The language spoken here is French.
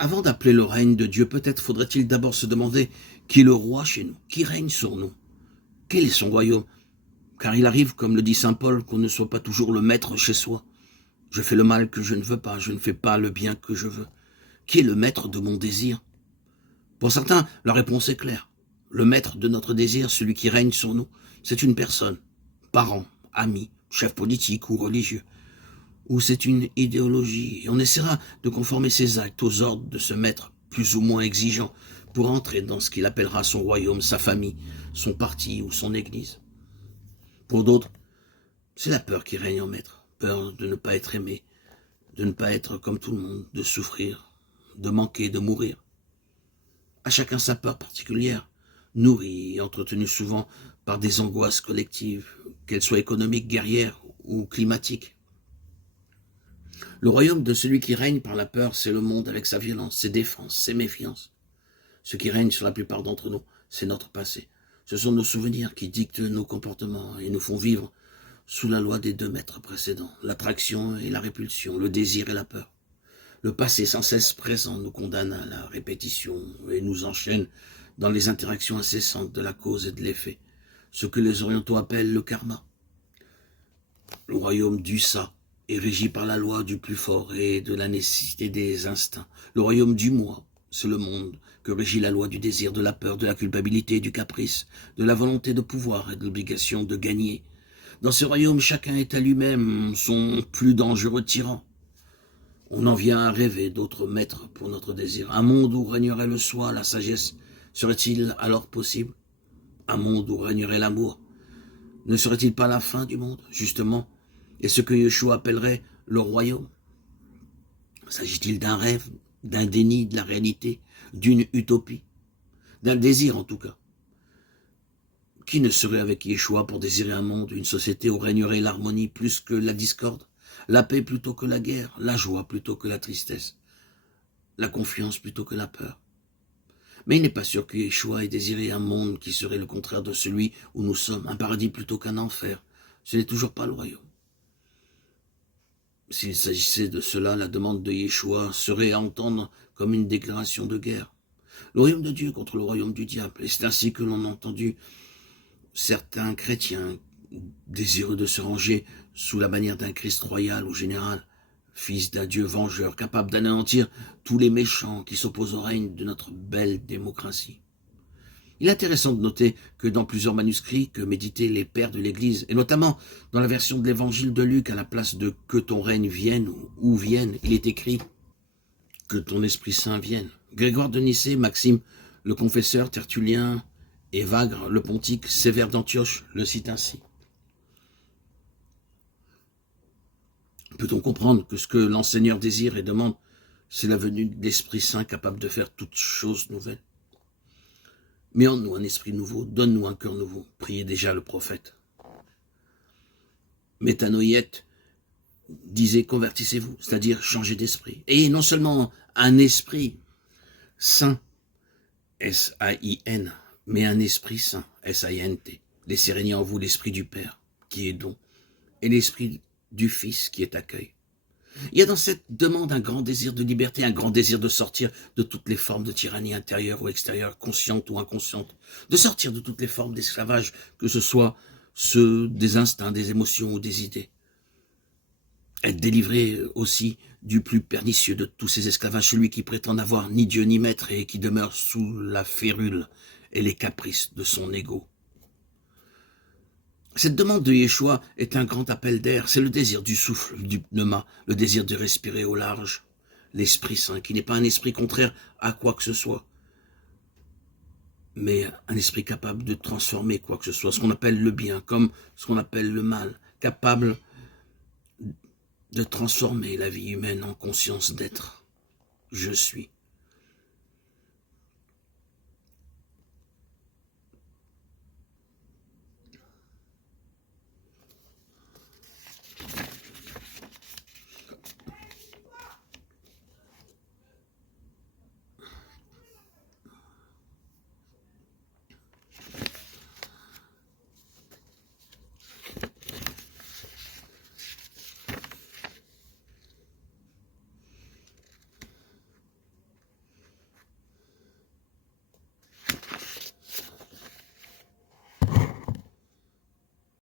Avant d'appeler le règne de Dieu, peut-être faudrait-il d'abord se demander qui est le roi chez nous, qui règne sur nous, quel est son royaume. Car il arrive, comme le dit saint Paul, qu'on ne soit pas toujours le maître chez soi. Je fais le mal que je ne veux pas, je ne fais pas le bien que je veux. Qui est le maître de mon désir? Pour certains, la réponse est claire. Le maître de notre désir, celui qui règne sur nous, c'est une personne, parent, ami, chef politique ou religieux. Ou c'est une idéologie, et on essaiera de conformer ses actes aux ordres de ce maître plus ou moins exigeant pour entrer dans ce qu'il appellera son royaume, sa famille, son parti ou son église. Pour d'autres, c'est la peur qui règne en maître, peur de ne pas être aimé, de ne pas être comme tout le monde, de souffrir, de manquer, de mourir. À chacun sa peur particulière, nourrie et entretenue souvent par des angoisses collectives, qu'elles soient économiques, guerrières ou climatiques. Le royaume de celui qui règne par la peur, c'est le monde avec sa violence, ses défenses, ses méfiances. Ce qui règne sur la plupart d'entre nous, c'est notre passé. Ce sont nos souvenirs qui dictent nos comportements et nous font vivre sous la loi des 2 maîtres précédents, l'attraction et la répulsion, le désir et la peur. Le passé sans cesse présent nous condamne à la répétition et nous enchaîne dans les interactions incessantes de la cause et de l'effet, ce que les orientaux appellent le karma. Le royaume du ça est régi par la loi du plus fort et de la nécessité des instincts. Le royaume du moi, c'est le monde que régit la loi du désir, de la peur, de la culpabilité, du caprice, de la volonté de pouvoir et de l'obligation de gagner. Dans ce royaume, chacun est à lui-même son plus dangereux tyran. On en vient à rêver d'autres maîtres pour notre désir. Un monde où régnerait le soi, la sagesse, serait-il alors possible? Un monde où régnerait l'amour, ne serait-il pas la fin du monde, justement, et ce que Yeshua appellerait le royaume? S'agit-il d'un rêve, d'un déni de la réalité, d'une utopie, d'un désir en tout cas? Qui ne serait avec Yeshua pour désirer un monde, une société où régnerait l'harmonie plus que la discorde, la paix plutôt que la guerre, la joie plutôt que la tristesse, la confiance plutôt que la peur? Mais il n'est pas sûr que Yeshua ait désiré un monde qui serait le contraire de celui où nous sommes, un paradis plutôt qu'un enfer. Ce n'est toujours pas le royaume. S'il s'agissait de cela, la demande de Yeshua serait à entendre comme une déclaration de guerre. Le royaume de Dieu contre le royaume du diable. Et c'est ainsi que l'on a entendu certains chrétiens désireux de se ranger sous la bannière d'un Christ royal ou général, fils d'un Dieu vengeur, capable d'anéantir tous les méchants qui s'opposent au règne de notre belle démocratie. Il est intéressant de noter que dans plusieurs manuscrits que méditaient les pères de l'Église, et notamment dans la version de l'évangile de Luc, à la place de « que ton règne vienne » ou « vienne », il est écrit « que ton Esprit Saint vienne ». Grégoire de Nicée, Maxime le confesseur, Tertullien, Évagre le pontique, Sévère d'Antioche le cite ainsi. Peut-on comprendre que ce que l'enseigneur désire et demande, c'est la venue de l'Esprit Saint capable de faire toutes choses nouvelles? Mets en nous un esprit nouveau, donne-nous un cœur nouveau, priait déjà le prophète. Métanoïette disait convertissez-vous, c'est-à-dire changez d'esprit. Et non seulement un esprit saint, S-A-I-N, mais un esprit saint, S-A-I-N-T. Laissez régner en vous l'esprit du Père, qui est don, et l'esprit du Fils, qui est accueil. Il y a dans cette demande un grand désir de liberté, un grand désir de sortir de toutes les formes de tyrannie intérieure ou extérieure, consciente ou inconsciente, de sortir de toutes les formes d'esclavage, que ce soit ceux des instincts, des émotions ou des idées. Être délivré aussi du plus pernicieux de tous ces esclavages, celui qui prétend n'avoir ni Dieu ni maître et qui demeure sous la férule et les caprices de son ego. Cette demande de Yeshua est un grand appel d'air, c'est le désir du souffle, du pneuma, le désir de respirer au large, l'Esprit Saint, qui n'est pas un esprit contraire à quoi que ce soit, mais un esprit capable de transformer quoi que ce soit, ce qu'on appelle le bien, comme ce qu'on appelle le mal, capable de transformer la vie humaine en conscience d'être. Je suis.